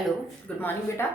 Hello, good morning बेटा।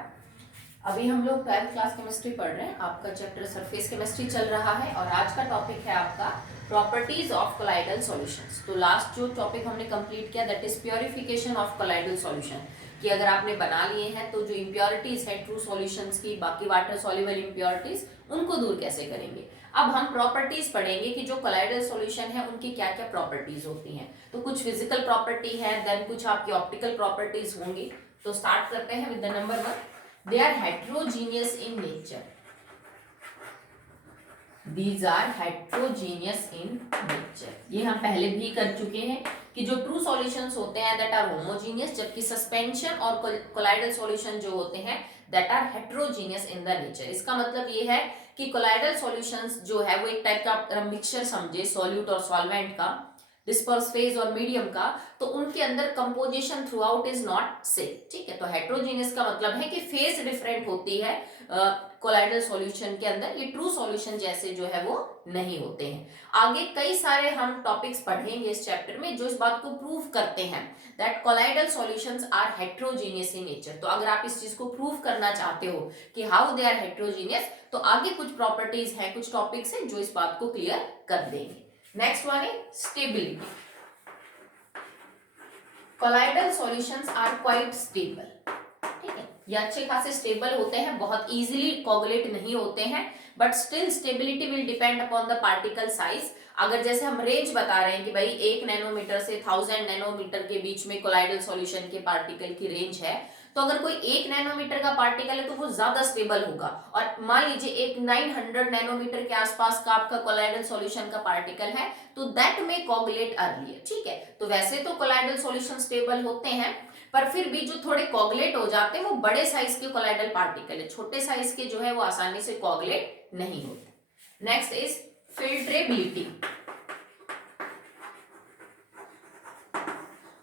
अभी हम लोग 12th क्लास केमिस्ट्री पढ़ रहे हैं। आपका चैप्टर सरफेस केमिस्ट्री चल रहा है और आज का टॉपिक है आपका प्रॉपर्टीज ऑफ कोलाइडल सॉल्यूशंस। तो लास्ट जो टॉपिक हमने कंप्लीट किया that is purification of colloidal solution, कि अगर आपने बना लिए हैं तो जो इम्प्योरिटीज है ट्रू सॉल्यूशंस की, बाकी वाटर सॉल्युबल इम्प्योरिटीज, उनको दूर कैसे करेंगे। अब हम प्रॉपर्टीज पढ़ेंगे कि जो कोलाइडल सॉल्यूशन है उनकी क्या क्या प्रॉपर्टीज होती हैं। तो कुछ फिजिकल प्रॉपर्टी है, देन कुछ आपकी ऑप्टिकल प्रॉपर्टीज होंगी। तो स्टार्ट करते हैं with the number 1। They are heterogeneous in nature. These are heterogeneous in nature। ये हम पहले भी कर चुके हैं कि जो ट्रू सॉल्यूशंस होते हैं दैट आर होमोजीनियस, जबकि सस्पेंशन और कोलाइडल सॉल्यूशन जो होते हैं that are heterogeneous in the nature. इसका मतलब ये है कि कोलाइडल सॉल्यूशंस जो है वो एक टाइप का मिक्सचर समझे, सॉल्यूट और सॉल्वेंट का, डिस्पर्स फेज और मीडियम का, तो उनके अंदर composition through out is not same. ठीक है, तो हेट्रोजीनियस का मतलब है कि फेज डिफरेंट होती है कोलाइडल सॉल्यूशन के अंदर। ये ट्रू सॉल्यूशन जैसे जो है वो नहीं होते हैं। आगे कई सारे हम टॉपिक्स पढ़ेंगे इस चैप्टर में जो इस बात को प्रूव करते हैं that colloidal solutions are heterogeneous in nature. तो अगर आप इस चीज को प्रूव करना चाहते हो कि हाउ दे आर हेट्रोजीनियस, तो आगे कुछ प्रॉपर्टीज हैं, कुछ टॉपिक्स हैं जो इस बात को क्लियर कर देंगे। नेक्स्ट वन है stability. Colloidal solutions are quite stable. ठीक है, ये अच्छे खासे स्टेबल होते हैं, बहुत इजीली कोगुलेट नहीं होते हैं, but still stability will depend upon the particle size. अगर जैसे हम रेंज बता रहे हैं कि भाई 1 नैनोमीटर से 1000 नैनोमीटर के बीच में कोलाइडल सॉल्यूशन के पार्टिकल की रेंज है, तो अगर कोई 1 नैनोमीटर का पार्टिकल है तो वो ज्यादा स्टेबल होगा। और मान लीजिए एक 900 नैनोमीटर के आसपास का आपका कोलाइडल सॉल्यूशन का पार्टिकल है, तो दैट में कोगुलेट अर्ली। ठीक है, तो वैसे तो कोलाइडल सॉल्यूशन स्टेबल होते हैं, पर फिर भी जो थोड़े कोगुलेट हो जाते हैं वो बड़े साइज के कोलाइडल पार्टिकल है, छोटे साइज के जो है वो आसानी से कोगुलेट नहीं होते। Next is filtrability.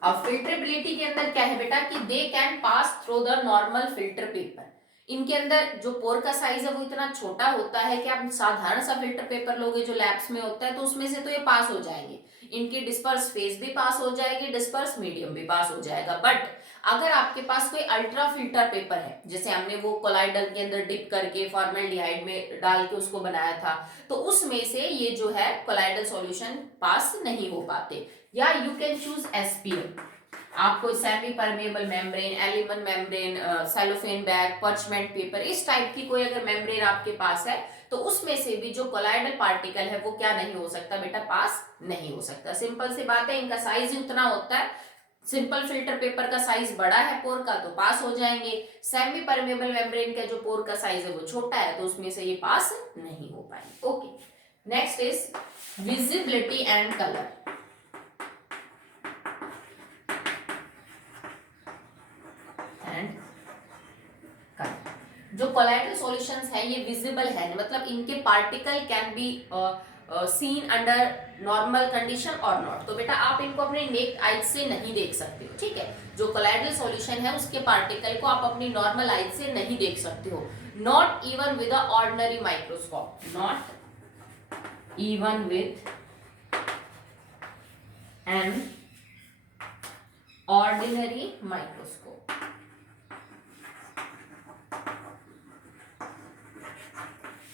अब फिल्ट्रेबिलिटी के अंदर क्या है बेटा कि they can pass through the normal filter paper. इनके अंदर जो पोर का साइज है वो इतना छोटा होता है कि आप साधारण सा फिल्टर पेपर लोगे जो लैब्स में होता है तो उसमें से तो ये पास हो जाएंगे। इनकी डिस्पर्स फेज भी पास हो जाएगी, डिस्पर्स मीडियम भी पास हो जाएगा। बट अगर आपके पास कोई अल्ट्रा फिल्टर पेपर है, जैसे हमने वो कोलाइडल के अंदर डिप करके फॉर्मेल्डिहाइड में डाल के उसको बनाया था, तो उसमें से ये जो है कोलाइडल सॉल्यूशन पास नहीं हो पाते। या यू कैन चूज एसपीएम। आपको सेमी परमेबल मेम्ब्रेन, एलिमन membrane, cellophane bag, parchment paper, इस टाइप की कोई अगर मेम्ब्रेन आपके पास है तो उसमें से भी जो कोलाइडल पार्टिकल है वो क्या नहीं हो सकता बेटा, पास नहीं हो सकता। सिंपल सी बात है, इनका साइज उतना होता है। सिंपल फिल्टर पेपर का साइज बड़ा है पोर का तो पास हो जाएंगे। सेमी परमेबल मेम्ब्रेन का जो पोर का साइज है वो छोटा है तो उसमें से ये पास नहीं हो पाएंगे। Okay, next is visibility and colour. जो कोलाइडल सॉल्यूशंस है ये विजिबल है, मतलब इनके particle can be seen under normal condition और नॉट। तो बेटा आप इनको अपने नेक्ड आइज से नहीं देख सकते हो। ठीक है, जो कोलाइडल सॉल्यूशन है उसके पार्टिकल को आप अपनी नॉर्मल आइज से नहीं देख सकते हो, not even with a ordinary microscope, not even with an ordinary microscope.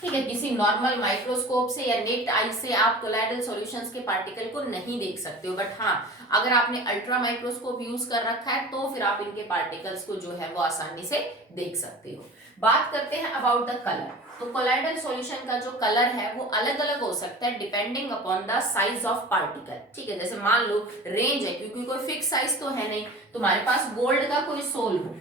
ठीक है, किसी नॉर्मल माइक्रोस्कोप से या नेक्ड आई से आप कोलाइडल सॉल्यूशंस के पार्टिकल को नहीं देख सकते हो। बट हाँ, अगर आपने अल्ट्रा माइक्रोस्कोप यूज कर रखा है तो फिर आप इनके पार्टिकल्स को जो है वो आसानी से देख सकते हो। बात करते हैं अबाउट द कलर। तो कोलाइडल सॉल्यूशन का जो कलर है वो अलग अलग हो सकता है depending upon the size of particle. ठीक है, जैसे मान लो रेंज है, क्योंकि कोई फिक्स साइज तो है नहीं, तुम्हारे पास गोल्ड का कोई सोल हो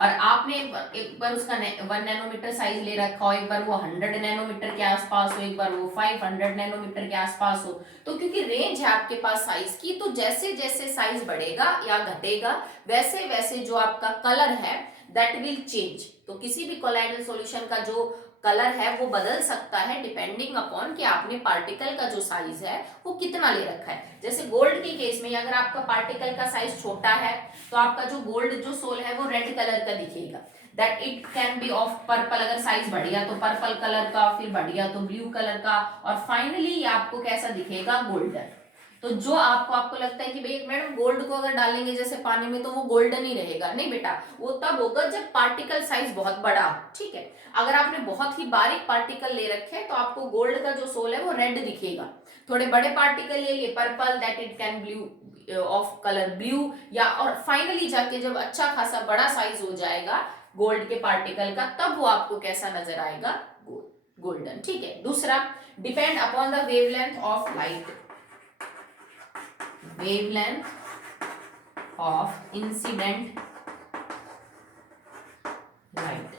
और आपने एक बार उसका 1 नैनोमीटर साइज ले रखा हो, एक बार वो 100 नैनोमीटर के आसपास हो, एक बार वो 500 नैनोमीटर के आसपास हो, तो क्योंकि रेंज है आपके पास साइज की, तो जैसे जैसे साइज बढ़ेगा या घटेगा वैसे वैसे जो आपका कलर है दैट विल चेंज। तो किसी भी कोलाइडल सॉल्यूशन का जो कलर है वो बदल सकता है डिपेंडिंग अपॉन कि आपने पार्टिकल का जो साइज है वो कितना ले रखा है। जैसे गोल्ड के केस में अगर आपका पार्टिकल का साइज छोटा है तो आपका जो गोल्ड जो सोल है वो रेड कलर का दिखेगा, that it can be of purple. अगर साइज बढ़िया तो पर्पल कलर का, फिर बढ़िया तो ब्लू कलर का, और फाइनली आपको कैसा दिखेगा, गोल्डन। तो जो आपको लगता है कि भाई मैडम गोल्ड को अगर डालेंगे जैसे पानी में तो वो गोल्डन ही रहेगा, नहीं बेटा, वो तब होगा जब पार्टिकल साइज बहुत बड़ा हो, ठीक है। अगर आपने बहुत ही बारीक पार्टिकल ले रखे हैं तो आपको गोल्ड का जो सोल है वो रेड दिखेगा। थोड़े बड़े पार्टिकल ले लिए purple, that it can blue of colour blue, या और फाइनली जाके जब अच्छा खासा बड़ा साइज हो जाएगा गोल्ड के पार्टिकल का तब वो आपको कैसा नजर आएगा, गोल्डन, ठीक है। दूसरा, depend upon the wavelength of light, wavelength of incident light.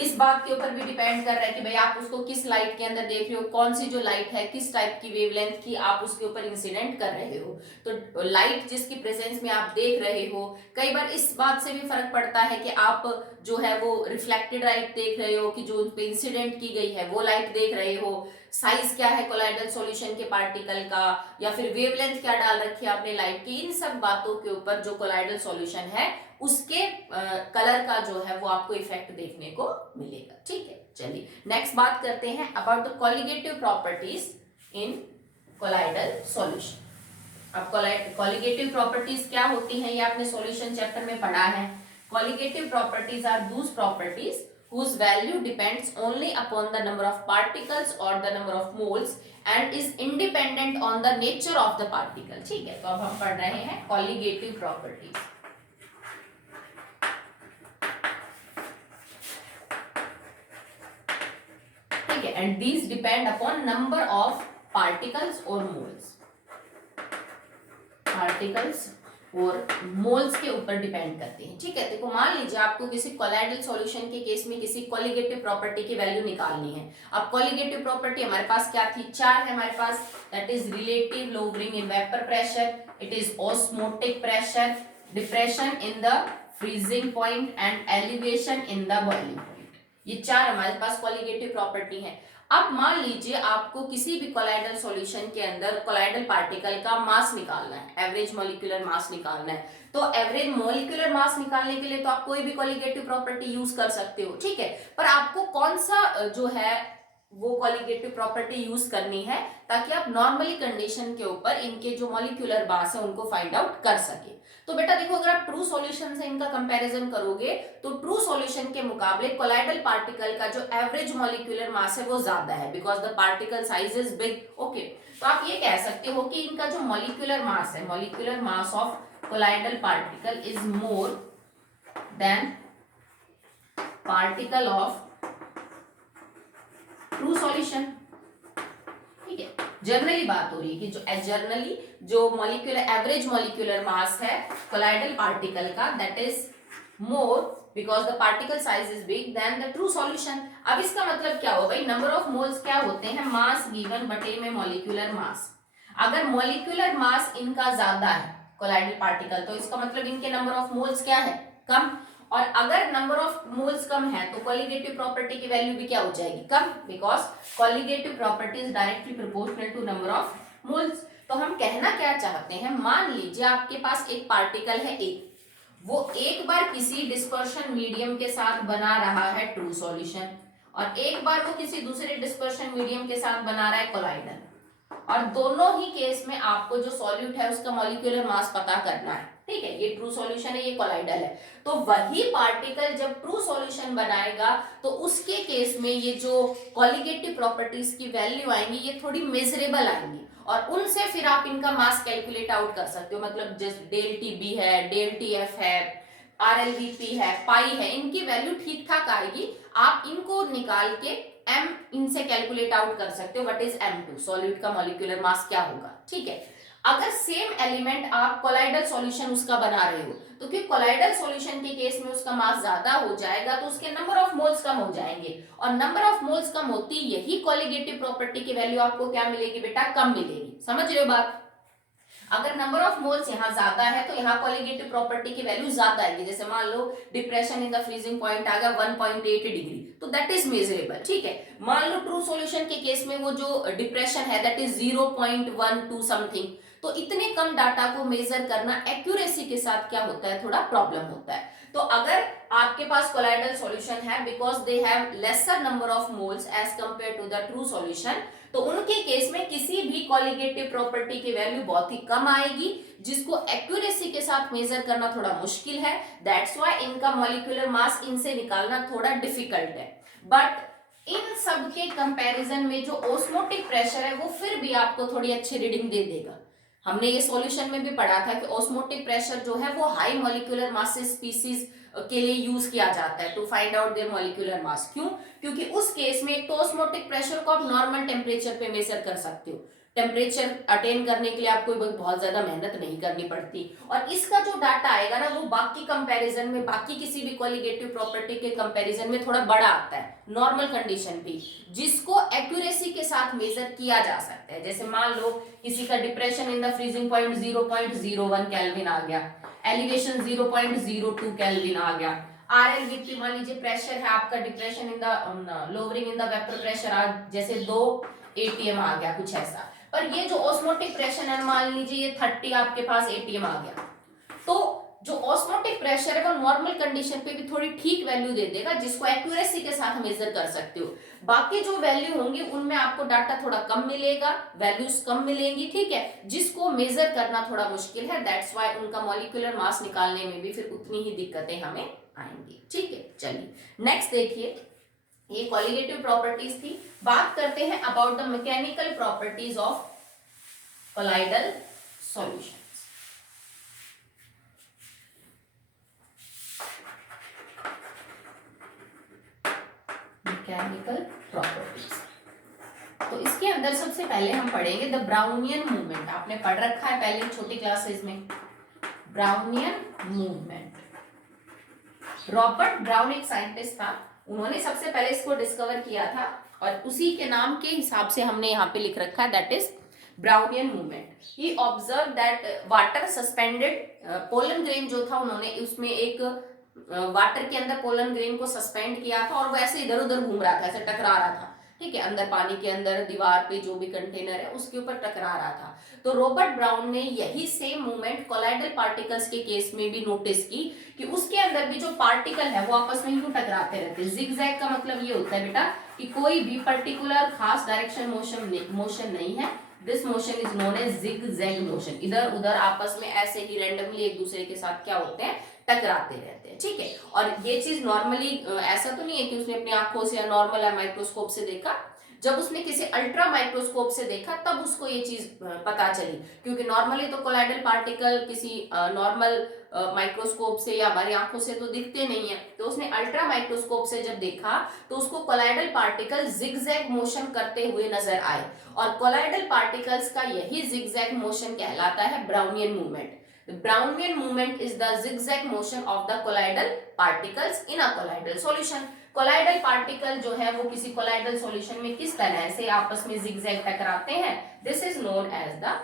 इस बात के ऊपर भी डिपेंड कर रहा है कि भाई आप उसको किस लाइट के अंदर देख रहे हो, कौन सी जो लाइट है किस टाइप की वेवलेंथ की आप उसके ऊपर इंसिडेंट कर रहे हो। तो लाइट जिसकी प्रेजेंस में आप देख रहे हो, कई बार इस बात से भी फर्क पड़ता है कि आप जो है वो रिफ्लेक्टेड लाइट देख रहे हो कि जो उन पे इंसिडेंट की गई है वो लाइट देख रहे हो, साइज क्या है कोलाइडल सॉल्यूशन के पार्टिकल का, या फिर वेवलेंथ क्या डाल रखी है आपने लाइट की, इन सब बातों के ऊपर जो कोलाइडल सॉल्यूशन है उसके कलर का जो है वो आपको इफेक्ट देखने को मिलेगा, ठीक है। चलिए नेक्स्ट बात करते हैं about the colligative properties in colloidal solution. अब कॉलिगेटिव प्रॉपर्टीज क्या होती हैं ये आपने सॉल्यूशन चैप्टर में पढ़ा है। कॉलिगेटिव प्रॉपर्टीज आर दूस properties whose value depends only upon the number of particles or the number of moles and is independent on the nature of the particle, ठीक है। तो अब हम पढ़ रहे हैं कॉलिगेटिव प्रॉपर्टीज। ठीक है, and these depend upon number of particles or moles, particles और मोल्स के ऊपर डिपेंड करते हैं, ठीक है। देखो मान लीजिए आपको किसी कोलाइडल सॉल्यूशन के केस में किसी कॉलिगेटिव प्रॉपर्टी की वैल्यू निकालनी है। अब कॉलिगेटिव प्रॉपर्टी हमारे पास क्या थी, चार है हमारे पास, that is relative lowering in vapour pressure, it is osmotic pressure, depression in the freezing point and elevation in the boiling point. ये चार हमारे पास कॉलिगेटिव प्रॉपर्टी है। अब मान लीजिए आपको किसी भी कोलाइडल सॉल्यूशन के अंदर कोलाइडल पार्टिकल का मास निकालना है, एवरेज मॉलिक्यूलर मास निकालना है। तो एवरेज मॉलिक्यूलर मास निकालने के लिए तो आप कोई भी कॉलिगेटिव प्रॉपर्टी यूज कर सकते हो, ठीक है। पर आपको कौन सा जो है वो कॉलिगेटिव प्रॉपर्टी यूज करनी है ताकि आप नॉर्मली कंडीशन के ऊपर इनके जो मॉलिक्यूलर मास है उनको फाइंड आउट कर सके। तो बेटा देखो अगर आप ट्रू सॉल्यूशन से इनका कंपैरिजन करोगे तो ट्रू सॉल्यूशन के मुकाबले कोलाइडल पार्टिकल का जो एवरेज मॉलिक्यूलर मास है वो ज्यादा है, because the particle size is big, okay. तो आप ये कह सकते हो कि इनका जो मॉलिक्यूलर मास है, molecular mass of colloidal particle is more than particle of true solution, ठीक है। जनरली बात हो रही है कि जनरली जो मॉलिक्यूलर एवरेज मॉलिक्यूलर मास है कोलाइडल पार्टिकल का that is more because the particle size is big than the true solution. अब इसका मतलब क्या हो भाई, नंबर ऑफ मोल्स क्या होते हैं, मास गिवन बटे में मॉलिक्यूलर मास। अगर मॉलिक्यूलर मास इनका ज्यादा है कोलाइडल पार्टिकल तो इसका मतलब इनके नंबर ऑफ मोल्स क्या है, कम। और अगर नंबर ऑफ मोल्स कम है तो कॉलिगेटिव प्रॉपर्टी की वैल्यू भी क्या हो जाएगी, कम, because colligative property is directly proportional to number of moles. तो हम कहना क्या चाहते हैं, मान लीजिए आपके पास एक पार्टिकल है A, वो एक बार किसी डिस्पर्शन मीडियम के साथ बना रहा है ट्रू सॉल्यूशन और एक बार वो किसी दूसरे डिस्पर्शन मीडियम के साथ बना रहा है कोलाइडल, और दोनों ही केस में आपको जो सॉल्यूट है उसका मॉलिक्यूलर मास पता करना है, ठीक है। ये ट्रू सॉल्यूशन है, ये कोलाइडल है। तो वही पार्टिकल जब ट्रू सॉल्यूशन बनाएगा तो उसके केस में ये जो कॉलिगेटिव प्रॉपर्टीज की वैल्यू आएंगी ये थोड़ी मेजरेबल आएंगी और उनसे फिर आप इनका मास कैलकुलेट आउट कर सकते हो। मतलब जैसे डेल टी बी है, डेल टी एफ है, RLVP है, पाई है, इनकी वैल्यू ठीक ठाक आएगी। आप इनको निकाल के m इनसे कैलकुलेट आउट कर सकते हो व्हाट इज M2, सॉल्यूट का मॉलिक्यूलर मास क्या होगा, ठीक है। अगर सेम एलिमेंट आप कोलाइडल सॉल्यूशन उसका बना रहे हो तो क्योंकि कोलाइडल सॉल्यूशन के केस में उसका मास ज्यादा हो जाएगा तो उसके नंबर ऑफ मोल्स कम हो जाएंगे और नंबर ऑफ मोल्स कम होती यही कॉलिगेटिव प्रॉपर्टी की वैल्यू आपको क्या मिलेगी बेटा, कम मिलेगी। समझ रहे हो बात। अगर नंबर ऑफ मोल्स यहाँ ज्यादा है तो यहाँ कॉलिगेटिव प्रॉपर्टी की वैल्यू ज्यादा आएगी। जैसे मान लो depression in the freezing point आ गया 1.8 डिग्री, तो दैट इज मेजरेबल, ठीक है। मान लो ट्रू सॉल्यूशन के केस में वो जो डिप्रेशन है दैट इज 0.12 समथिंग, तो इतने कम डाटा को मेजर करना एक्यूरेसी के साथ क्या होता है, थोड़ा प्रॉब्लम होता है। तो अगर आपके पास कोलाइडल सॉल्यूशन है because they have lesser number of moles as compare to the true solution, तो उनके केस में किसी भी कॉलिगेटिव प्रॉपर्टी की वैल्यू बहुत ही कम आएगी, जिसको एक्यूरेसी के साथ मेजर करना थोड़ा मुश्किल है। दैट्स व्हाई इनका मॉलिक्यूलर मास इनसे निकालना थोड़ा डिफिकल्ट है। बट इन सब के कंपैरिजन में जो ऑस्मोटिक प्रेशर है वो फिर भी आपको थोड़ी अच्छी रीडिंग दे देगा। हमने ये सॉल्यूशन में भी पढ़ा था कि ऑस्मोटिक प्रेशर जो है वो हाई मॉलिक्यूलर मास स्पीसीज के लिए यूज किया जाता है to find out their molecular mass. क्यों? क्योंकि उस केस में एक तो ऑस्मोटिक प्रेशर को आप नॉर्मल टेम्परेचर पे मेजर कर सकते हो, टेम्परेचर अटेन करने के लिए आपको बहुत ज्यादा मेहनत नहीं करनी पड़ती, और इसका जो डाटा आएगा ना वो बाकी कंपैरिजन में, बाकी किसी भी कॉलिगेटिव प्रॉपर्टी के कंपैरिजन में थोड़ा बड़ा आता है नॉर्मल कंडीशन पे, जिसको एक्यूरेसी के साथ मेजर किया जा सकता है। जैसे मान लो किसी का depression in the freezing point 0.01 kelvin आ गया, एलिवेशन 0.02 केल्विन आ गया, RLVP मान लीजिए प्रेशर है आपका, depression in the lowering in the vapour pressure जैसे 2 ATM आ गया, कुछ ऐसा। पर ये जो ऑस्मोटिक प्रेशर है मान लीजिए ये 30 आपके पास ATM आ गया, तो जो ऑस्मोटिक प्रेशर है वो नॉर्मल कंडीशन पे भी थोड़ी ठीक वैल्यू दे देगा, जिसको एक्यूरेसी के साथ मेजर कर सकते हो। बाकी जो वैल्यू होंगी उनमें आपको डाटा थोड़ा कम मिलेगा, वैल्यूज कम मिलेंगी, ठीक है, जिसको मेजर करना थोड़ा मुश्किल है। दैट्स व्हाई उनका मॉलिक्यूलर मास निकालने में भी फिर उतनी ही दिक्कतें हमें आएंगी, ठीक है। चलिए नेक्स्ट देखिए, ये कॉलिगेटिव प्रॉपर्टीज थी। बात करते हैं about the mechanical properties of colloidal solutions. Mechanical properties, तो इसके अंदर सबसे पहले हम पढ़ेंगे द ब्राउनियन मूवमेंट। आपने पढ़ रखा है पहले छोटी क्लासेस में, ब्राउनियन मूवमेंट। रॉबर्ट ब्राउन एक साइंटिस्ट था, उन्होंने सबसे पहले इसको डिस्कवर किया था, और उसी के नाम के हिसाब से हमने यहाँ पे लिख रखा है, that is Brownian movement. He observe that water suspended pollen grain जो था, उन्होंने उसमें एक वाटर के अंदर पोलन ग्रेन को सस्पेंड किया था, और वो ऐसे इधर उधर घूम रहा था, ऐसे टकरा रहा था, ठीक है, अंदर पानी के अंदर दीवार पे जो भी कंटेनर है उसके ऊपर टकरा रहा था। तो रॉबर्ट ब्राउन ने यही सेम मूवमेंट कोलाइडल पार्टिकल्स के केस में भी नोटिस की, कि उसके अंदर भी जो पार्टिकल है वो आपस में यूं टकराते रहते हैं। जिगजैग का मतलब ये होता है बेटा कि कोई भी पर्टिकुलर खास डायरेक्शन मोशन नहीं है, this motion is known as zigzag motion. इधर उधर आपस में ऐसे ही रैंडमली एक दूसरे के साथ क्या होते हैं, टकराते रहते हैं, ठीक है। और ये चीज नॉर्मली ऐसा तो नहीं है कि उसने अपनी आंखों से या नॉर्मल माइक्रोस्कोप से देखा, जब उसने किसी अल्ट्रा माइक्रोस्कोप से देखा तब उसको ये चीज पता चली, क्योंकि नॉर्मली तो कोलाइडल पार्टिकल किसी नॉर्मल माइक्रोस्कोप से या हमारी आंखों से तो दिखते नहीं है। तो उसने अल्ट्रा माइक्रोस्कोप से जब देखा तो उसको कोलाइडल पार्टिकल जिगजैग मोशन करते हुए नजर आए, और कोलाइडल पार्टिकल्स का यही जिगजैग मोशन कहलाता है Brownian movement. The Brownian movement is the zigzag motion of the colloidal particles in a colloidal solution. Colloidal particle जो है वो किसी कोलाइडल सॉल्यूशन में किस तरह से आपस में जिगजैग टकराते हैं, this is known as the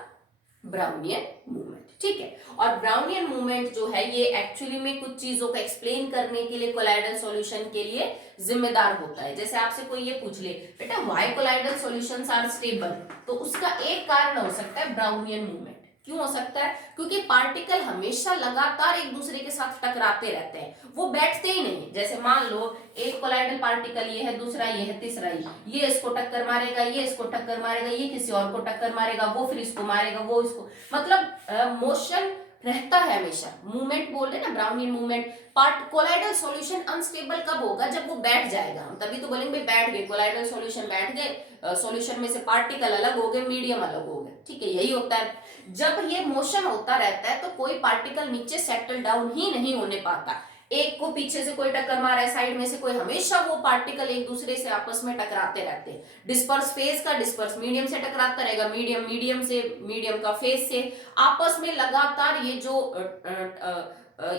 Brownian movement, ठीक है। और ब्राउनियन मूवमेंट जो है ये एक्चुअली में कुछ चीजों को एक्सप्लेन करने के लिए कोलाइडल सॉल्यूशन के लिए जिम्मेदार होता है। जैसे आपसे कोई ये पूछ ले बेटा why colloidal solutions are stable, तो उसका एक कारण हो सकता है ब्राउनियन मूवमेंट। क्यों हो सकता है? क्योंकि पार्टिकल हमेशा लगातार एक दूसरे के साथ टकराते रहते हैं, वो बैठते ही नहीं। जैसे मान लो एक कोलाइडल पार्टिकल ये है, दूसरा ये है, तीसरा ये इसको टक्कर मारेगा, ये इसको टक्कर मारेगा, ये किसी और को टक्कर मारेगा, वो फिर इसको मारेगा, वो इसको, मतलब मोशन रहता है हमेशा। मूवमेंट बोल रहे ना Brownian movement. Part colloidal solution unstable कब होगा? जब वो बैठ जाएगा। हम तभी तो बोलेंगे बैठ गए, कोलाइडल सॉल्यूशन बैठ गए, सॉल्यूशन में से पार्टिकल अलग हो गए, मीडियम अलग हो गए, ठीक है, यही होता है। जब ये मोशन होता रहता है तो कोई पार्टिकल नीचे सेटल डाउन ही नहीं होने पाता। एक को पीछे से कोई टक्कर मारा है, साइड में से कोई, हमेशा वो पार्टिकल एक दूसरे से आपस में टकराते रहते हैं। डिस्पर्स फेज का डिस्पर्स मीडियम से टकराता रहेगा, मीडियम से मीडियम का फेज से, आपस में लगातार ये जो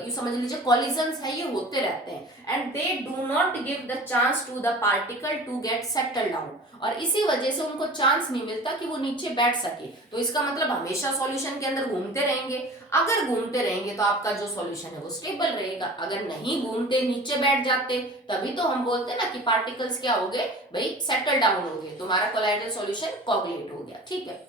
यू समझ लीजिए कॉलिजन्स है, ये होते रहते हैं। And they do not give the chance to the particle to get settle down, और इसी वजह से उनको चांस नहीं मिलता कि वो नीचे बैठ सके। तो इसका मतलब हमेशा सॉल्यूशन के अंदर घूमते रहेंगे। अगर घूमते रहेंगे तो आपका जो सॉल्यूशन है वो स्टेबल रहेगा। अगर नहीं घूमते, नीचे बैठ जाते, तभी तो हम बोलते हैं ना कि पार्टिकल्स क्या हो गए भाई, सेटल डाउन हो गए, तुम्हारा कोलाइडल सॉल्यूशन कोगुलेट हो गया, ठीक है।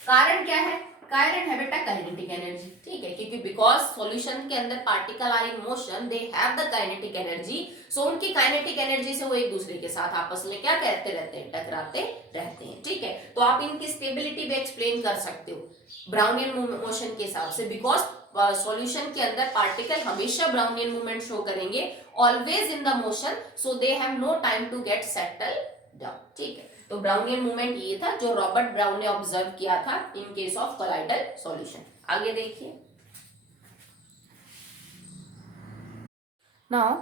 कारण क्या है? कायरन है बेटा काइनेटिक एनर्जी, ठीक है, क्योंकि बिकॉज सॉल्यूशन के अंदर particle are in motion, they have the kinetic energy, so उनकी काइनेटिक एनर्जी से वो एक दूसरे के साथ आपस में क्या करते रहते हैं, टकराते रहते हैं, ठीक है। तो आप इनकी स्टेबिलिटी भी एक्सप्लेन कर सकते हो ब्राउनियन मोशन के हिसाब से, बिकॉज सॉल्यूशन के अंदर पार्टिकल हमेशा ब्राउनियन मूवमेंट शो करेंगे, always in the motion, so they have no time to get settle down, ठीक है। तो ब्राउनियन मूवमेंट ये था जो रॉबर्ट ब्राउन ने ऑब्जर्व किया था in case of colloidal solution. आगे देखिए, now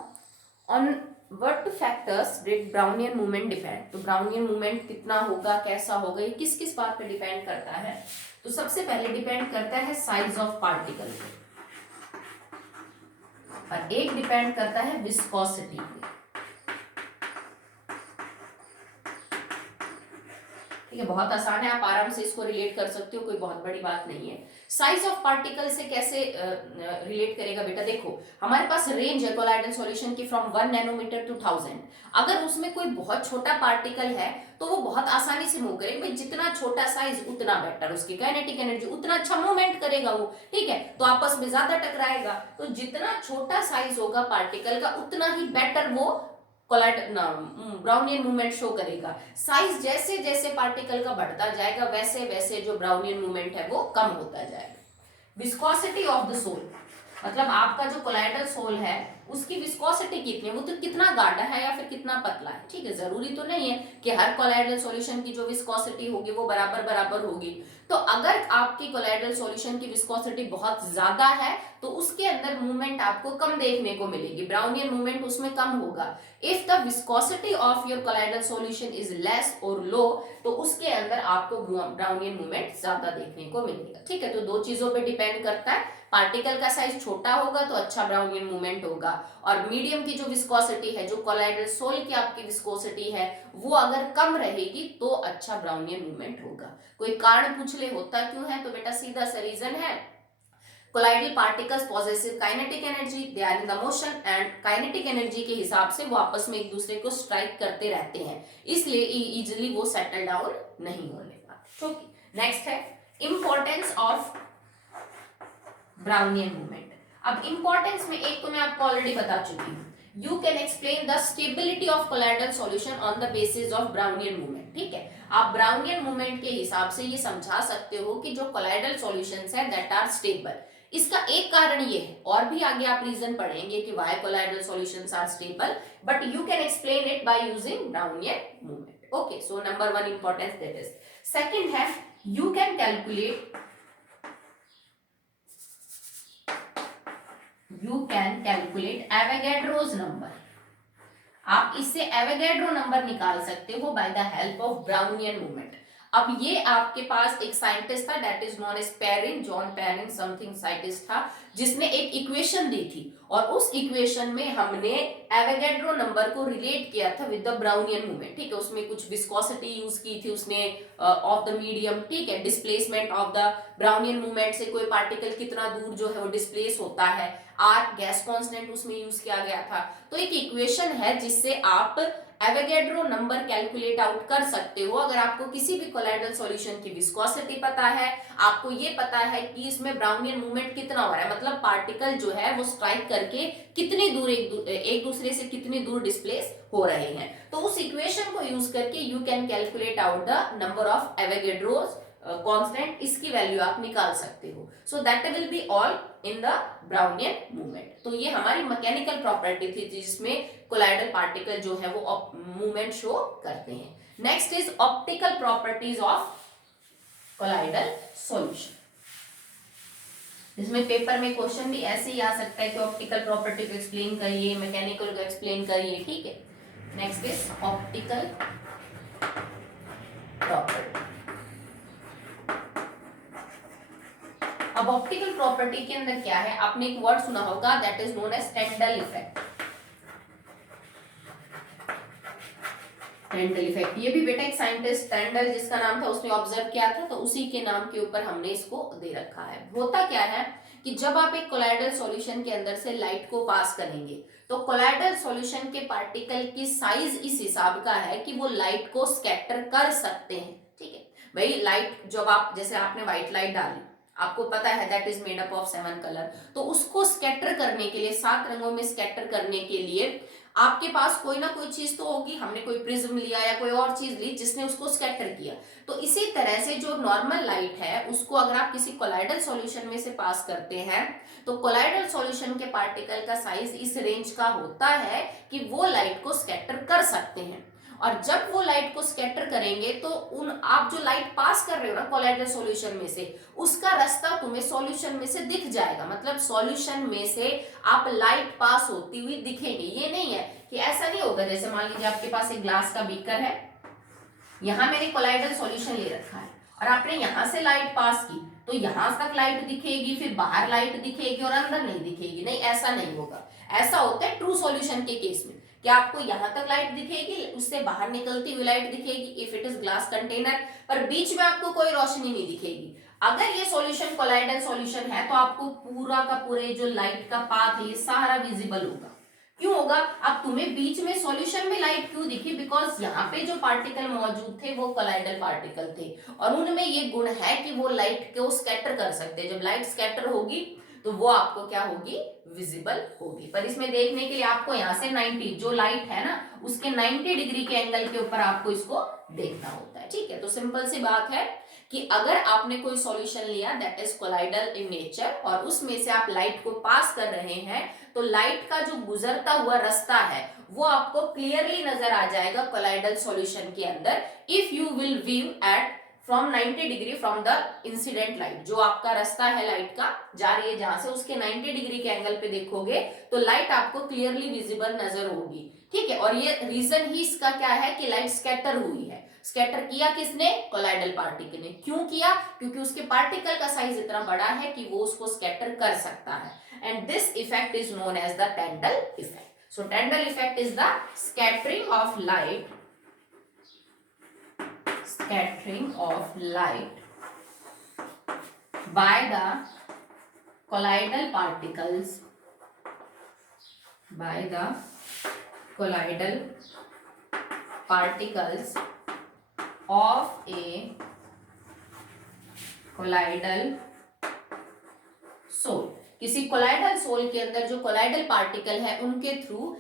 on what factors did Brownian movement depend, तो ब्राउनियन मूवमेंट कितना होगा, कैसा होगा, ये किस किस बात पे डिपेंड करता है, तो सबसे पहले डिपेंड करता है साइज ऑफ पार्टिकल और एक डिपेंड करता है विस्कोसिटी पे, ठीक है, बहुत आसान है, आप आराम से इसको रिलेट कर सकते हो, कोई बहुत बड़ी बात नहीं है। साइज ऑफ पार्टिकल से कैसे रिलेट करेगा बेटा, देखो हमारे पास रेंज है कोलाइडल सॉल्यूशन की फ्रॉम 1 नैनोमीटर टू 1000, अगर उसमें कोई बहुत छोटा पार्टिकल है तो वो बहुत आसानी से मूव करेगा, जितना छोटा साइज उतना बेटर, उसकी काइनेटिक एनर्जी उतना अच्छा मूवमेंट करेगा वो, ठीक है, तो आपस में ज्यादा टकराएगा, तो जितना छोटा साइज होगा पार्टिकल का उतना ही बेटर वो ब्राउनियन मूवमेंट शो करेगा। साइज जैसे जैसे पार्टिकल का बढ़ता जाएगा वैसे वैसे जो ब्राउनियन मूवमेंट है वो कम होता जाएगा। विस्कोसिटी ऑफ द सोल, मतलब आपका जो कोलाइडल सोल है उसकी विस्कोसिटी कितनी है, वो तो कितना गाढ़ा है या फिर कितना पतला है, ठीक है, जरूरी तो नहीं है कि हर कोलाइडल सॉल्यूशन की जो विस्कोसिटी होगी वो बराबर बराबर होगी, तो अगर आपकी कोलाइडल सॉल्यूशन की विस्कोसिटी बहुत ज्यादा है तो उसके अंदर मूवमेंट आपको कम देखने को मिलेगी, ब्राउनियन मूवमेंट उसमें कम होगा। If the viscosity of your colloidal solution is less और लो, तो उसके अंदर आपको ब्राउनियन मूवमेंट ज्यादा देखने को मिलेगा, ठीक है। तो दो चीजों पे डिपेंड करता है, पार्टिकल का साइज छोटा होगा तो अच्छा ब्राउनियन मूवमेंट होगा, और मीडियम की जो विस्कोसिटी है, जो कोलाइडल सोल की आपकी विस्कोसिटी है, वो अगर कम रहेगी तो अच्छा ब्राउनियन मूवमेंट होगा। कोई कारण पूछ ले होता क्यों है, तो बेटा सीधा सा रीजन है, colloidal particles possessive kinetic energy, they are in the motion and kinetic energy के हिसाब से वो आपस में एक दूसरे को स्ट्राइक करते रहते हैं, इसलिए इजीली वो सेटल डाउन नहीं होने पाते। नेक्स्ट है इंपॉर्टेंस ऑफ ब्राउनियन मूवमेंट। अब इंपॉर्टेंस में एक तो मैं आपको ऑलरेडी बता चुकी हूँ, you can explain the stability of colloidal solution on the basis of Brownian movement, ठीक है, आप ब्राउनियन मूवमेंट के हिसाब से ये समझा सकते हो कि जो कोलाइडल सॉल्यूशंस है दैट आर स्टेबल। इसका एक कारण ये है, और भी आगे आप रीजन पढ़ेंगे कि why colloidal solutions are stable, but you can explain it by using Brownian movement. Okay, so number 1 importance that is. Second है you can calculate Avogadro's number, आप इससे एवोगैड्रो नंबर निकाल सकते हो by the help of Brownian movement. अब ये आपके पास एक साइंटिस्ट था that is known as Perrin, John Perrin something scientist था, जिसने एक इक्वेशन दी थी, और उस इक्वेशन में हमने एवोगैड्रो नंबर को रिलेट किया था विद द ब्राउनियन मूवमेंट, ठीक है, उसमें कुछ विस्कोसिटी यूज की थी उसने ऑफ द मीडियम, ठीक है, displacement of the Brownian movement से कोई पार्टिकल कितना दूर जो है वो डिस्प्लेस होता है, आर गैस कांस्टेंट उसमें यूज किया गया था। तो एक इक्वेशन है जिससे आप एवोगैड्रो नंबर कैलकुलेट आउट कर सकते हो, अगर आपको किसी भी कोलाइडल सॉल्यूशन की विस्कोसिटी पता है, आपको ये पता है कि इसमें ब्राउनियन मूवमेंट कितना हो रहा है, मतलब पार्टिकल जो है वो स्ट्राइक करके कितनी दूर एक दूसरे से कितनी दूर डिस्प्लेस हो रहे हैं, तो उस इक्वेशन को यूज करके you can calculate out the number of Avogadro's constant, इसकी वैल्यू आप निकाल सकते हो। So that will be all in the Brownian movement. तो ये हमारी मैकेनिकल प्रॉपर्टी थी जिसमें कोलाइडल पार्टिकल जो है वो मूवमेंट शो करते हैं। Next is optical properties of colloidal solution. इसमें पेपर में क्वेश्चन भी ऐसे ही आ सकता है कि ऑप्टिकल प्रॉपर्टी को एक्सप्लेन करिए, मैकेनिकल को एक्सप्लेन करिए, ठीक है। Next is optical property. अब ऑप्टिकल प्रॉपर्टी के अंदर क्या है, आपने एक वर्ड सुना होगा that is known as Tyndall effect. Tyndall effect ये भी बेटा एक साइंटिस्ट स्टैंडल जिसका नाम था उसने ऑब्जर्व किया था, तो उसी के नाम के ऊपर हमने इसको दे रखा है। होता क्या है कि जब आप एक कोलाइडल सॉल्यूशन के अंदर से लाइट को पास करेंगे तो कोलाइडल सॉल्यूशन के पार्टिकल की साइज इस हिसाब का है कि वो लाइट को स्कैटर कर सकते हैं, ठीक है भाई। लाइट जब आप, जैसे आपने व्हाइट लाइट डाली, आपको पता है that is made up of 7 colour. तो उसको स्कैटर करने के लिए, 7 रंगों में स्कैटर करने के लिए आपके पास कोई ना कोई चीज तो होगी। हमने कोई प्रिज्म लिया या कोई और चीज ली जिसने उसको स्कैटर किया। तो इसी तरह से जो नॉर्मल लाइट है उसको अगर आप किसी कोलाइडल सॉल्यूशन में से पास करते हैं तो कोलाइडल सॉल्यूशन के पार्टिकल का साइज इस रेंज का होता है कि वो लाइट को स्कैटर कर सकते हैं। और जब वो लाइट को स्कैटर करेंगे तो उन आप जो लाइट पास कर रहे हो ना कोलाइडल सॉल्यूशन में से, उसका रास्ता तुम्हें सॉल्यूशन में से दिख जाएगा। मतलब सॉल्यूशन में से आप लाइट पास होती हुई दिखेंगे। ये नहीं है कि ऐसा नहीं होगा, जैसे मान लीजिए आपके पास एक ग्लास का बीकर है, यहां मैंने कोलाइडल सॉल्यूशन ले रखा है और आपने यहां से लाइट पास की तो यहां तक लाइट दिखेगी, फिर बाहर लाइट दिखेगी और अंदर नहीं दिखेगी। नहीं, ऐसा नहीं होगा। ऐसा होता है ट्रू सॉल्यूशन के केस में कि आपको यहां तक लाइट दिखेगी, उससे बाहर निकलती हुई लाइट दिखेगी if it is glass container, पर बीच में आपको कोई रोशनी नहीं दिखेगी। अगर ये सॉल्यूशन कोलाइडल सॉल्यूशन है तो आपको पूरा का पूरे जो लाइट का पाथ है ये सारा विजिबल होगा। क्यों होगा? अब तुम्हें बीच में सॉल्यूशन में लाइट क्यों दिखी? बिकॉज यहाँ पे जो पार्टिकल मौजूद थे वो कोलाइडल पार्टिकल थे और उनमें ये गुण है कि वो लाइट को स्कैटर कर सकते हैं। जब लाइट स्कैटर होगी तो वो आपको क्या होगी? विजिबल होगी। पर इसमें देखने के लिए आपको यहाँ से 90 जो लाइट है ना उसके 90 डिग्री के एंगल के ऊपर आपको इसको देखना होता है। ठीक है, तो सिंपल सी बात है कि अगर आपने कोई सॉल्यूशन लिया that is colloidal in nature और उसमें से आप लाइट को पास कर रहे हैं तो लाइट का जो गुजरता हुआ रास्ता है वो आपको क्लियरली नजर आ जाएगा कोलाइडल सॉल्यूशन के अंदर if you will view at from 90 degree from the incident light. जो आपका रास्ता है लाइट का जा रही है जहां से, उसके 90 डिग्री के एंगल पे देखोगे तो लाइट आपको क्लियरली विजिबल नजर होगी। ठीक है, और ये रीजन ही इसका क्या है कि लाइट स्कैटर हुई है। स्कैटर किया किसने? कोलाइडल पार्टिकल ने। क्यों किया? क्योंकि उसके पार्टिकल का साइज इतना बड़ा है कि वो उसको स्कैटर कर सकता है। And this effect is known as the Tyndall effect. So Tyndall effect is the scattering of light by the colloidal particles of a colloidal sol. किसी कोलाइडल सोल के अंदर जो कोलाइडल पार्टिकल है उनके थ्रू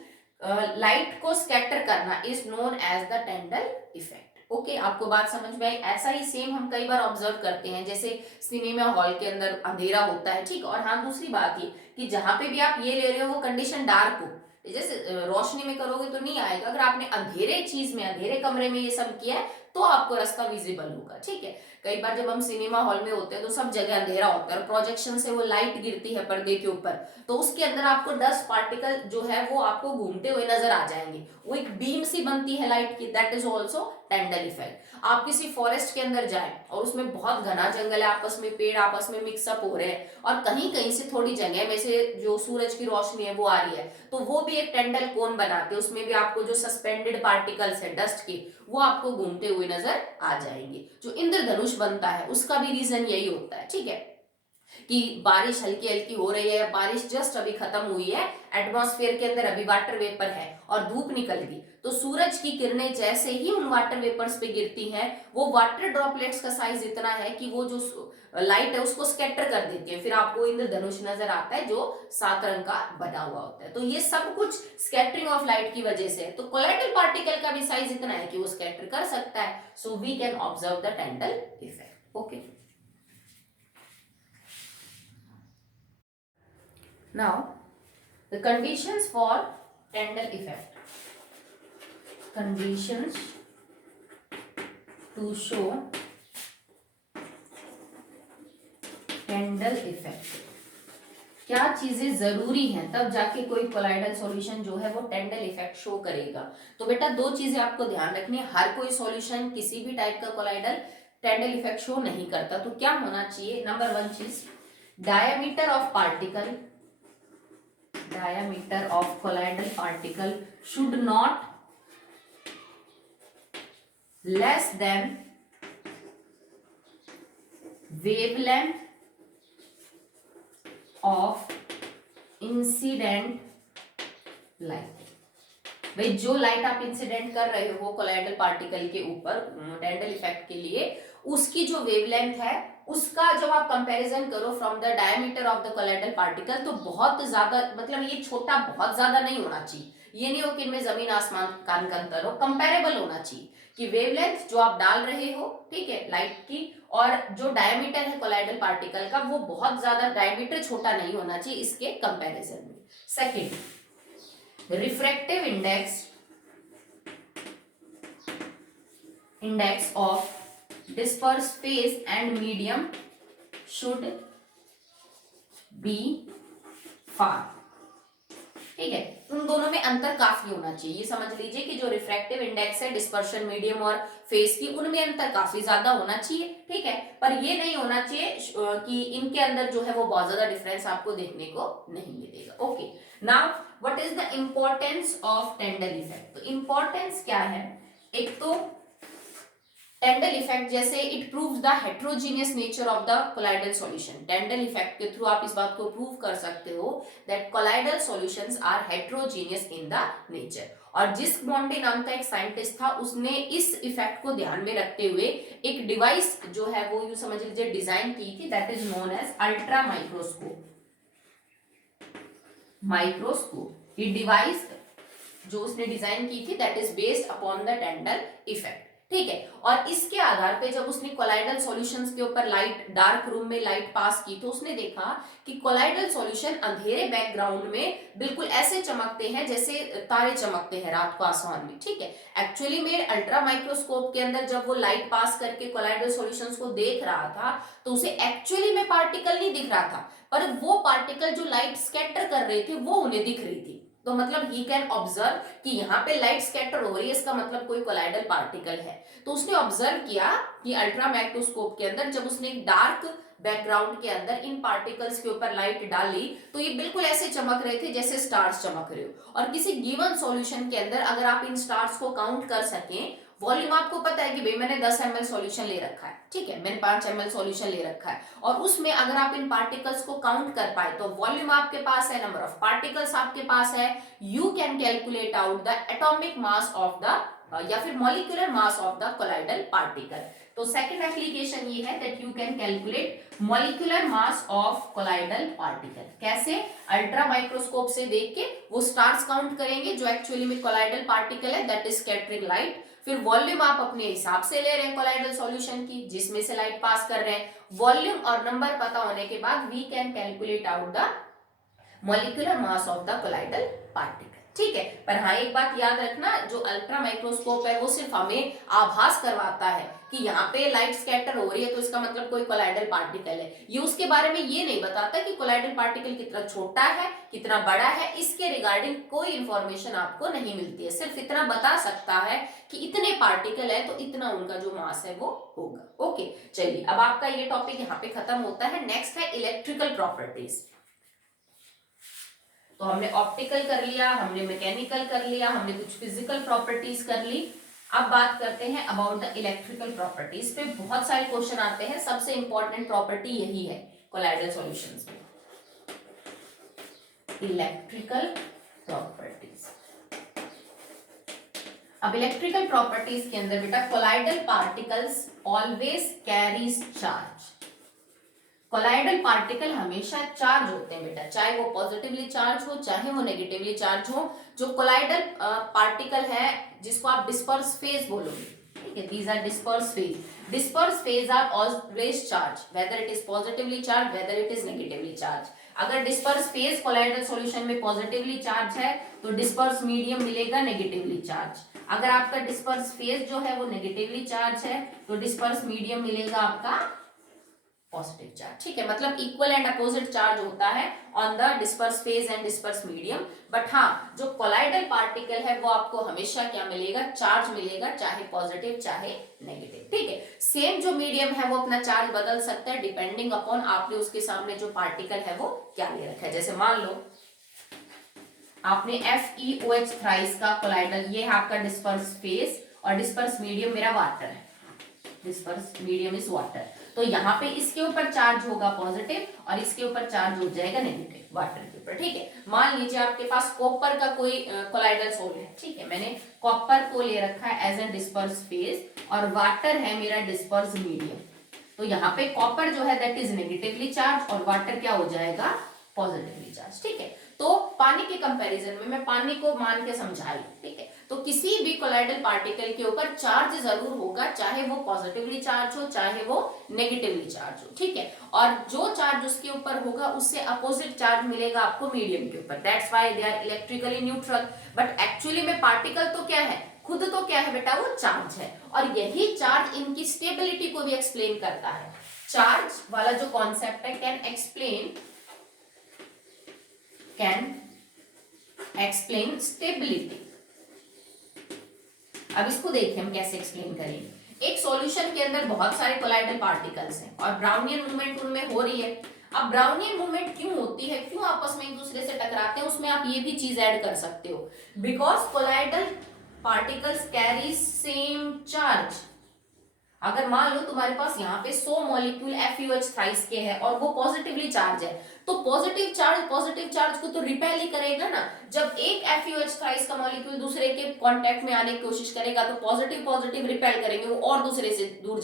लाइट को scatter करना is known as the Tyndall effect. Okay, आपको बात समझ में आई? ऐसा ही सेम हम कई बार ऑब्जर्व करते हैं, जैसे सिनेमा हॉल के अंदर अंधेरा होता है। ठीक, और हाँ दूसरी बात ये कि जहां पे भी आप ये ले रहे हो वो कंडीशन डार्क हो, जैसे रोशनी में करोगे तो नहीं आएगा। अगर आपने अंधेरे चीज में, अंधेरे कमरे में ये सब किया है तो आपको रास्ता विजिबल होगा। ठीक है, कई बार जब हम सिनेमा हॉल में होते हैं तो सब जगह अंधेरा होता है और प्रोजेक्शन से वो लाइट गिरती है पर्दे के ऊपर तो उसके अंदर आपको डस्ट पार्टिकल जो है वो आपको घूमते हुए नजर आ जाएंगे। वो एक बीम सी बनती है लाइट की, दैट इज ऑल्सो टेंडल इफेक्ट। आप किसी फॉरेस्ट के अंदर जाएं और उसमें बहुत घना जंगल है, आपस में पेड़ आपस में मिक्सअप हो रहे हैं और कहीं कहीं से थोड़ी जगह में से जो सूरज की रोशनी है वो आ रही है तो वो भी एक टेंडल कोन बनाते हैं। उसमें भी आपको जो सस्पेंडेड पार्टिकल्स है डस्ट के वो आपको घूमते हुए नजर आ जाएंगे। जो इंद्रधनुष बनता है उसका भी रीजन यही होता है। ठीक है, कि बारिश हल्की हल्की हो रही है, बारिश जस्ट अभी खत्म हुई है, एटमॉस्फेयर के अंदर अभी वाटर वेपर है और धूप निकल गई तो सूरज की किरणें जैसे ही उन वाटर वेपर्स पे गिरती हैं वो वाटर ड्रॉपलेट्स का साइज इतना है कि वो जो लाइट है उसको स्कैटर कर देती है। फिर आपको इंद्रधनुष नजर आता है जो 7 रंग का बना हुआ होता है। तो ये सब कुछ स्कैटरिंग ऑफ लाइट की वजह से है। तो कोलाइडल पार्टिकल का भी साइज इतना है कि वो स्कैटर कर सकता है। So we can observe the Tyndall effect. Okay, now the conditions for Tyndall effect. Conditions to show Tyndall effect. क्या चीजें जरूरी हैं तब जाके कोई कोलाइडल सॉल्यूशन जो है वो टेंडल इफेक्ट शो करेगा? तो बेटा दो चीजें आपको ध्यान रखनी है। हर कोई सॉल्यूशन किसी भी टाइप का कोलाइडल टेंडल इफेक्ट शो नहीं करता। तो क्या होना चाहिए? नंबर 1 चीज, diameter of colloidal particle should not less than wavelength of incident light। भाई जो लाइट आप इंसिडेंट कर रहे हो कोलाइडल पार्टिकल के ऊपर टेंडल इफेक्ट के लिए, उसकी जो वेवलेंथ है उसका जब आप कंपैरिजन करो from the diameter of the colloidal particle, तो बहुत ज्यादा, मतलब ये छोटा बहुत ज्यादा नहीं होना चाहिए। ये नहीं हो कि इनमें जमीन आसमान का अंतर हो, कंपेरेबल होना चाहिए कि वेवलेंथ जो आप डाल रहे हो, ठीक है, लाइट की, और जो डायमीटर है कोलाइडल पार्टिकल का, वो बहुत ज्यादा डायमीटर छोटा नहीं होना चाहिए इसके कंपैरिजन में। Second, refractive index of disperse phase and medium should be far, ठीक है, उन दोनों में अंतर काफी होना चाहिए। ये समझ लीजिए कि जो रिफ्रैक्टिव इंडेक्स है डिस्पर्शन मीडियम और फेस की, उनमें अंतर काफी ज्यादा होना चाहिए, ठीक है, पर ये नहीं होना चाहिए कि इनके अंदर जो है वो बहुत ज्यादा डिफरेंस आपको देखने को नहीं मिलेगा। Okay, now what is the importance of Tyndall effect? तो इंपॉर्टेंस क्या है? एक तो टेंडल इफेक्ट, जैसे it proves the heterogeneous nature of the colloidal solution. Tyndall effect के थ्रू आप इस बात को प्रूव कर सकते हो that colloidal solutions are heterogeneous in the nature. और जिस बॉन्डे नाम का एक साइंटिस्ट था, उसने इस इफेक्ट को ध्यान में रखते हुए एक डिवाइस जो है वो यूं समझ लीजिए डिजाइन की थी, that is known as ultra microscope. ये डिवाइस जो उसने डिजाइन की थी that is based upon the Tyndall effect, ठीक है। और इसके आधार पे जब उसने कोलाइडल सॉल्यूशंस के ऊपर लाइट, डार्क रूम में लाइट पास की, तो उसने देखा कि कोलाइडल सॉल्यूशन अंधेरे बैकग्राउंड में बिल्कुल ऐसे चमकते हैं जैसे तारे चमकते हैं रात को आसमान में, ठीक है। एक्चुअली में अल्ट्रा माइक्रोस्कोप के अंदर जब वो लाइट पास करके कोलाइडल सॉल्यूशंस को देख रहा था, तो उसे एक्चुअली में पार्टिकल नहीं दिख रहा था, पर वो पार्टिकल जो लाइट स्कैटर कर रहे थे वो उन्हें दिख रही थी। तो मतलब ही कैन ऑब्जर्व कि यहाँ पे लाइट स्कैटर हो रही है, इसका मतलब कोई कोलाइडल पार्टिकल है। तो उसने ऑब्जर्व किया कि अल्ट्रा माइक्रोस्कोप के अंदर जब उसने एक डार्क बैकग्राउंड के अंदर इन पार्टिकल्स के ऊपर लाइट डाली, तो ये बिल्कुल ऐसे चमक रहे थे जैसे स्टार्स चमक रहे हो। और किसी गिवन सॉल्यूशन के अंदर अगर आप इन स्टार्स को काउंट कर सकें, वॉल्यूम आपको पता है कि भाई मैंने 10 ml सॉल्यूशन ले रखा है, ठीक है, मैंने 5 ml सॉल्यूशन ले रखा है, और उसमें अगर आप इन पार्टिकल्स को काउंट कर पाए, तो वॉल्यूम आपके पास है, नंबर ऑफ पार्टिकल्स आपके पास है, you can calculate out the atomic mass of the या फिर molecular mass of the colloidal particle. तो सेकंड एप्लीकेशन ये है that you can calculate molecular mass of colloidal particle. कैसे? अल्ट्रा माइक्रोस्कोप से देख के वो स्टार्स काउंट करेंगे जो एक्चुअली में कोलाइडल पार्टिकल है, दैट इज स्कैटरिंग लाइट। फिर वॉल्यूम आप अपने हिसाब से ले रहे हैं कोलाइडल सॉल्यूशन की जिसमें से लाइट पास कर रहे हैं, वॉल्यूम और नंबर पता होने के बाद we can calculate out the molecular mass of the colloidal particle, ठीक है। पर हाँ, एक बात याद रखना, जो अल्ट्रा माइक्रोस्कोप है वो सिर्फ हमें आभास करवाता है कि यहाँ पे लाइट स्कैटर हो रही है तो इसका मतलब कोई कोलाइडल पार्टिकल है। ये उसके बारे में ये नहीं बताता कि कोलाइडल पार्टिकल कितना छोटा है, कितना बड़ा है, इसके रिगार्डिंग कोई इंफॉर्मेशन आपको नहीं मिलती है। सिर्फ इतना बता सकता है कि इतने पार्टिकल है तो इतना उनका जो मास है वो होगा। ओके, चलिए अब आपका ये टॉपिक यहाँ पे खत्म होता है। नेक्स्ट है इलेक्ट्रिकल प्रॉपर्टीज। तो हमने ऑप्टिकल कर लिया, हमने मैकेनिकल कर लिया, हमने कुछ फिजिकल प्रॉपर्टीज कर ली। अब बात करते हैं अबाउट द इलेक्ट्रिकल प्रॉपर्टीज पे। बहुत सारे क्वेश्चन आते हैं, सबसे इंपॉर्टेंट प्रॉपर्टी यही है कोलाइडल सॉल्यूशंस में, इलेक्ट्रिकल प्रॉपर्टीज। अब इलेक्ट्रिकल प्रॉपर्टीज के अंदर बेटा, colloidal particles always carries charge. Colloidal particle हमेशा चार्ज होते हैं बेटा, चाहे वो पॉजिटिवली चार्ज हो चाहे वो नेगेटिवली चार्ज हो। जो कोलाइडल पार्टिकल है जिसको आप डिस्पर्स फेज बोलोगे, ठीक है, these are disperse phase. Disperse phase are always charge whether it is positively charge whether it is negatively charge. अगर डिस्पर्स फेज कोलाइडल सॉल्यूशन में पॉजिटिवली चार्ज है तो डिस्पर्स मीडियम मिलेगा नेगेटिवली चार्ज। अगर आपका डिस्पर्स फेज जो है वो नेगेटिवली चार्ज है तो डिस्पर्स मीडियम मिलेगा आपका पॉजिटिव चार्ज, ठीक है। मतलब इक्वल एंड अपोजिट चार्ज होता है on the disperse phase and disperse medium. But हाँ, जो कोलाइडल पार्टिकल है वो आपको हमेशा क्या मिलेगा? चार्ज मिलेगा, चाहे पॉजिटिव चाहे नेगेटिव, ठीक है। सेम जो मीडियम है वो अपना चार्ज बदल सकता है डिपेंडिंग अपॉन आपने उसके सामने जो पार्टिकल है वो क्या ले रखा है। जैसे मान लो आपने FeOH थ्राइस का कोलाइडल, ये है आपका डिस्पर्स फेज और डिस्पर्स मीडियम मेरा वाटर है, डिस्पर्स मीडियम इज वाटर। तो यहाँ पे इसके ऊपर चार्ज होगा पॉजिटिव और इसके ऊपर चार्ज हो जाएगा नेगेटिव वाटर के ऊपर, ठीक है। मान लीजिए आपके पास कॉपर का कोई कोलाइडल सोल है, ठीक है, मैंने कॉपर को ले रखा है एज ए डिस्पर्स फेज और वाटर है मेरा डिस्पर्स मीडियम। तो यहाँ पे कॉपर जो है दैट इज नेगेटिवली चार्ज और वाटर क्या हो जाएगा, पॉजिटिवली चार्ज। ठीक है, तो पानी के कंपैरिजन में मैं पानी को मान के समझाई। ठीक है, तो किसी भी कोलाइडल पार्टिकल के ऊपर चार्ज जरूर होगा, चाहे वो पॉजिटिवली चार्ज हो चाहे वो नेगेटिवली चार्ज हो। ठीक है, और जो चार्ज उसके ऊपर होगा उससे अपोजिट चार्ज मिलेगा आपको मीडियम के ऊपर, that's why they are electrically neutral. But actually में पार्टिकल तो क्या है, खुद तो क्या है बेटा, वो चार्ज है, और यही चार्ज इनकी स्टेबिलिटी को भी एक्सप्लेन करता है। चार्ज वाला जो कॉन्सेप्ट है कैन एक्सप्लेन स्टेबिलिटी। अब इसको देखिए हम कैसे एक्सप्लेन करेंगे। एक सॉल्यूशन के अंदर बहुत सारे कोलाइडल पार्टिकल्स हैं और ब्राउनियन मूवमेंट उनमें हो रही है। अब ब्राउनियन मूवमेंट क्यों होती है, क्यों आपस में एक दूसरे से टकराते हैं, उसमें आप ये भी चीज ऐड कर सकते हो, because colloidal particles carry same charge. अगर मान लो तुम्हारे पास यहाँ पे 100 मॉलिक्यूल FeOH थ्राइस के है और वो पॉजिटिवली चार्ज है, तो पॉजिटिव चार्ज को तो रिपेल ही करेगा ना। जब एक FeOH थ्राइस का मॉलिक्यूल दूसरे के कांटेक्ट में आने की कोशिश करेगा तो पॉजिटिव रिपेल करेंगे, वो और दूसरे से दूर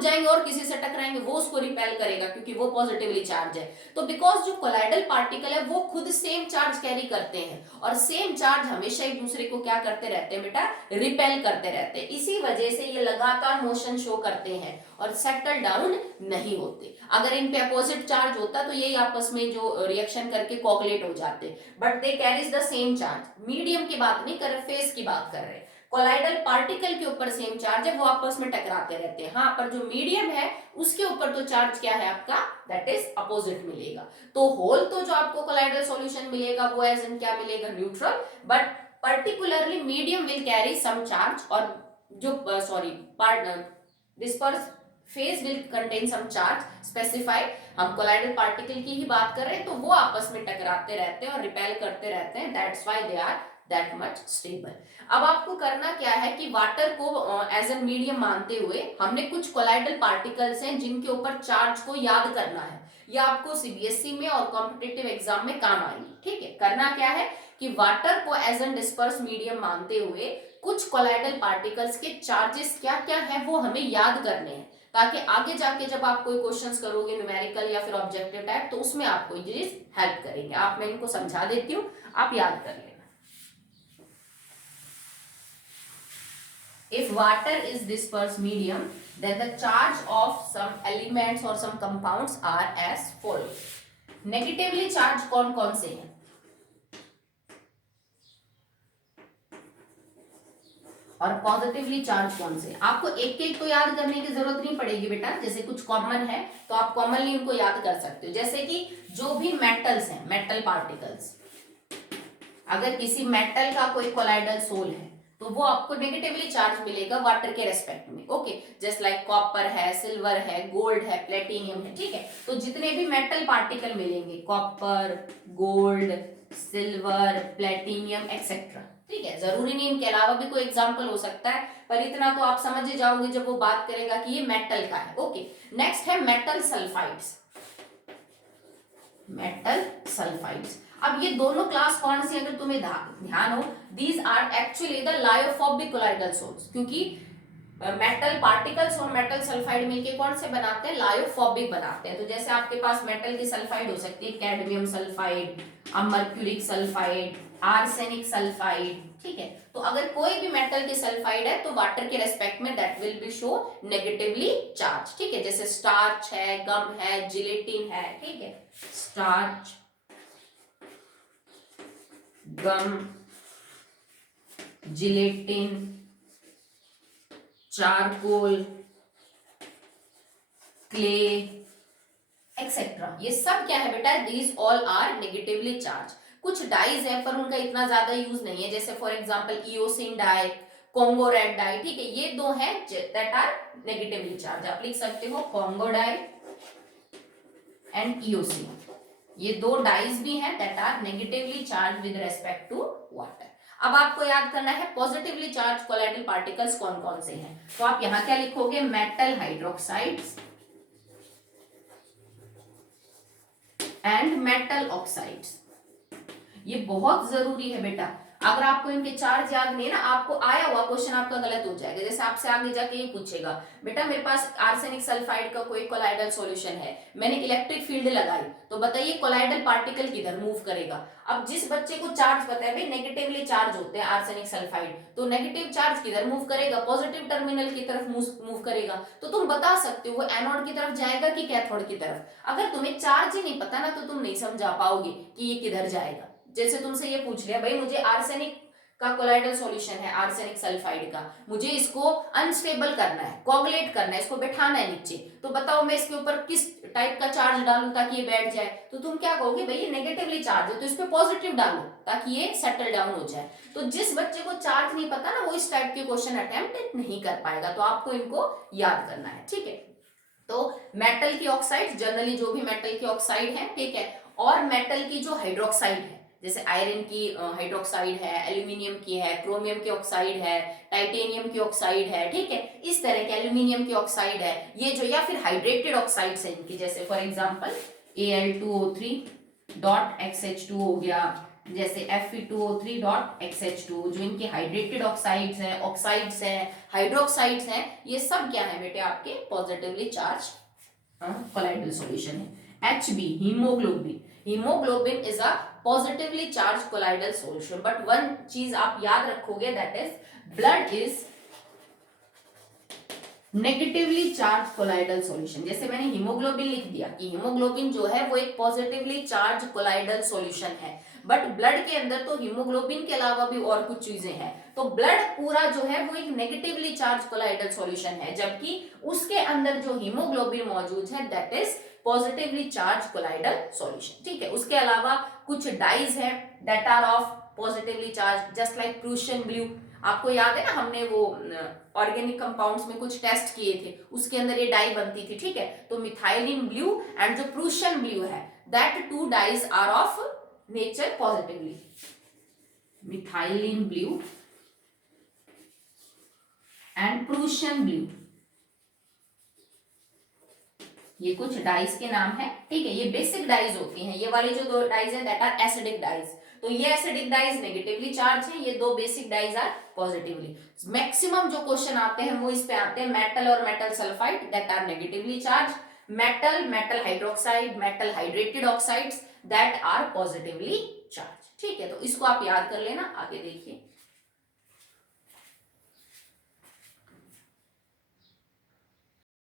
जाएंगे और किसी से टकराएंगे, वो उसको रिपेल करेगा क्योंकि वो पॉजिटिवली चार्ज है। तो बिकॉज जो कोलाइडल पार्टिकल है वो खुद सेम चार्ज कैरी करते हैं, और सेम चार्ज हमेशा एक दूसरे को क्या करते रहते हैं बेटा, रिपेल करते रहते हैं। इसी वजह से ये लगातार मोशन शो करते हैं और सेटल डाउन नहीं होते। अगर इन पे अपोजिट चार्ज होता तो ये आपस में जो रिएक्शन करके कोगुलेट हो जाते, but they carries the same charge. Medium की बात नहीं कर रहे, फेस की बात कर रहे हैं। कोलाइडल पार्टिकल के ऊपर सेम चार्ज है, वो आपस में टकराते रहते हैं। हाँ, पर जो मीडियम है उसके ऊपर तो चार्ज क्या है आपका, दैट इज अपोजिट मिलेगा। तो होल तो जो आपको कोलाइडल सॉल्यूशन मिलेगा वो एज इन क्या मिलेगा, neutral, but particularly medium will carry some charge, और जो dispersed phase will contain some charge specified। हम कोलाइडल पार्टिकल की ही बात कर रहे हैं, तो वो आपस में टकराते रहते हैं और रिपेल करते रहते हैं, that's why they are that much stable. अब आपको करना क्या है कि वाटर को एज एन मीडियम मानते हुए हमने कुछ कोलाइडल पार्टिकल्स हैं जिनके ऊपर चार्ज को याद करना है। यह आपको CBSE में और कॉम्पिटिटिव एग्जाम में काम आएगी। ठीक है, करना क्या है कि वाटर को एज एन डिस्पर्स मीडियम मानते हुए कुछ कोलाइडल पार्टिकल्स के चार्जेस क्या क्या है वो हमें याद करने हैं, ताकि आगे जाके जब आप कोई क्वेश्चंस करोगे न्यूमेरिकल या फिर ऑब्जेक्टिव टाइप, तो उसमें आपको ये हेल्प करेंगे। आप, मैं इनको समझा देती हूँ, आप याद कर लेना। If water is dispersed medium, then the charge of some elements or some compounds are as follows। Negatively charge कौन कौन से हैं, और पॉजिटिवली चार्ज कौन से। आपको एक एक तो याद करने की जरूरत नहीं पड़ेगी बेटा, जैसे कुछ कॉमन है तो आप कॉमनली उनको याद कर सकते हो। जैसे कि जो भी मेटल्स हैं, मेटल पार्टिकल्स, अगर किसी मेटल का कोई कोलाइडल सोल है तो वो आपको नेगेटिवली चार्ज मिलेगा वाटर के रेस्पेक्ट में। ओके, जस्ट लाइक कॉपर है, सिल्वर है, गोल्ड है, प्लेटिनियम है। ठीक है, तो जितने भी मेटल पार्टिकल मिलेंगे, copper, gold, silver, platinum etcetera, ठीक है, जरूरी नहीं इनके अलावा भी कोई एग्जांपल हो सकता है, पर इतना तो आप समझ ही जाओगे जब वो बात करेगा कि ये मेटल का है। ओके, नेक्स्ट है मेटल सल्फाइड्स। मेटल सल्फाइड्स, अब ये दोनों क्लास कौन सी, अगर तुम्हें ध्यान हो, these are actually the lyophobic colloidal sols, क्योंकि मेटल पार्टिकल्स और मेटल सल्फाइड मिलके कौन से बनाते हैं, लायोफोबिक बनाते हैं। तो जैसे आपके पास मेटल की सल्फाइड हो सकती है cadmium sulphide, mercuric sulphide, arsenic sulphide. ठीक है, तो अगर कोई भी मेटल की सल्फाइड है तो वाटर के रेस्पेक्ट में that will be show negatively charge. ठीक है, जैसे स्टार्च है, गम है, जिलेटिन है। ठीक है, starch, gum, gelatin, charcoal, clay etcetera, ये सब क्या है बेटा, these all are negatively charge. कुछ डाइज है पर उनका इतना ज्यादा यूज नहीं है, जैसे for example eosin dye, Congo red dye. ठीक है, ये दो हैं दैट आर नेगेटिवली चार्ज। आप लिख सकते हो कॉन्गो डाई एंड इओसिन, ये दो डाइज भी हैं that are negatively charge with respect to water. अब आपको याद करना है पॉजिटिवली चार्ज कोलाइडल पार्टिकल्स कौन कौन से हैं, तो आप यहां क्या लिखोगे, metal hydroxides and metal oxides. ये बहुत जरूरी है बेटा, अगर आपको इनके चार्ज याद नहीं है ना, आपको आया हुआ क्वेश्चन आपका गलत हो जाएगा। जैसे आपसे आगे जाके ये पूछेगा, बेटा मेरे पास आर्सेनिक सल्फाइड का कोई कोलाइडल सॉल्यूशन है, मैंने इलेक्ट्रिक फील्ड लगाई, तो बताइए कोलाइडल पार्टिकल किधर मूव करेगा। अब जिस बच्चे को चार्ज पता है भाई नेगेटिवली चार्ज होते हैं आर्सेनिक सल्फाइड, तो नेगेटिव चार्ज किधर मूव करेगा, पॉजिटिव टर्मिनल की तरफ मूव करेगा। तो तुम बता सकते हो वो एनोड की तरफ जाएगा कि कैथोड की तरफ। अगर तुम्हें चार्ज ही नहीं पता ना तो तुम नहीं समझा पाओगे कि ये किधर जाएगा। जैसे तुमसे ये पूछ लिया भाई मुझे आर्सेनिक का कोलाइडल सॉल्यूशन है आर्सेनिक सल्फाइड का, मुझे इसको अनस्टेबल करना है, कोगुलेट करना है, इसको बैठाना है नीचे, तो बताओ मैं इसके ऊपर किस टाइप का चार्ज डालूं ताकि ये बैठ जाए। तो तुम क्या कहोगे, भाई ये नेगेटिवली चार्ज है तो इस पे पॉजिटिव डालो ताकि ये सेटल डाउन हो जाए। तो जिस बच्चे को चार्ज नहीं पता ना वो इस टाइप के क्वेश्चन अटेम्प्ट नहीं कर पाएगा, तो आपको इनको याद करना है, ठीक है। तो मेटल की ऑक्साइड, जनरली जो भी मेटल की ऑक्साइड है, ठीक है, और मेटल की जो हाइड्रोक्साइड है, जैसे आयरन की हाइड्रोक्साइड है, एल्यूमिनियम की है, क्रोमियम की ऑक्साइड है, टाइटेनियम की ऑक्साइड है, ठीक है, इस तरह के एल्यूमिनियम की ऑक्साइड है ये जो, या फिर हाइड्रेटेड ऑक्साइड्स है इनकी, जैसे for example Al2O3 dot XH2 हो गया, जैसे Fe2O3 डॉट XH2, जो इनके हाइड्रेटेड ऑक्साइड्स हैं, हाइड्रोक्साइड्स हैं, ये सब क्या है बेटे आपके पॉजिटिवली चार्ज कोलाइडल सॉल्यूशन है। Hb haemoglobin, haemoglobin is a positively charge colloidal solution, but one चीज आप याद रखोगे that is blood is negatively charge colloidal solution. जैसे मैंने हीमोग्लोबिन लिख दिया कि हीमोग्लोबिन जो है वो एक पॉजिटिवली चार्ज कोलाइडल सॉल्यूशन है, बट ब्लड के अंदर तो हीमोग्लोबिन के अलावा भी और कुछ चीजें हैं, तो ब्लड पूरा जो है वो एक नेगेटिवली चार्ज कोलाइडल सॉल्यूशन है, जबकि उसके अंदर जो हीमोग्लोबिन मौजूद है that is positively charge colloidal solution, ठीक है। उसके अलावा कुछ डाइज है that are of positively charge, just like Prussian blue, आपको याद है ना हमने वो ऑर्गेनिक कंपाउंड्स में कुछ टेस्ट किए थे, उसके अंदर ये डाई बनती थी, ठीक है। तो मिथाइलिन ब्लू एंड जो प्रूशियन ब्लू है that two dyes are of nature positively, methylene blue and Prussian blue, ये कुछ डाइज के नाम है, ठीक है। ये बेसिक डाइज होती हैं, ये वाली जो दो डाइज है दैट आर एसिडिक डाइज, तो ये एसिडिक डाइज नेगेटिवली चार्ज है, ये दो basic dyes are positively. Maximum जो क्वेश्चन आते हैं वो इस पे आते हैं मेटल और metal sulphide that are negatively charge, metal, metal hydroxide, metal hydrated oxides that are positively charge, ठीक है। तो इसको आप याद कर लेना, आगे देखिए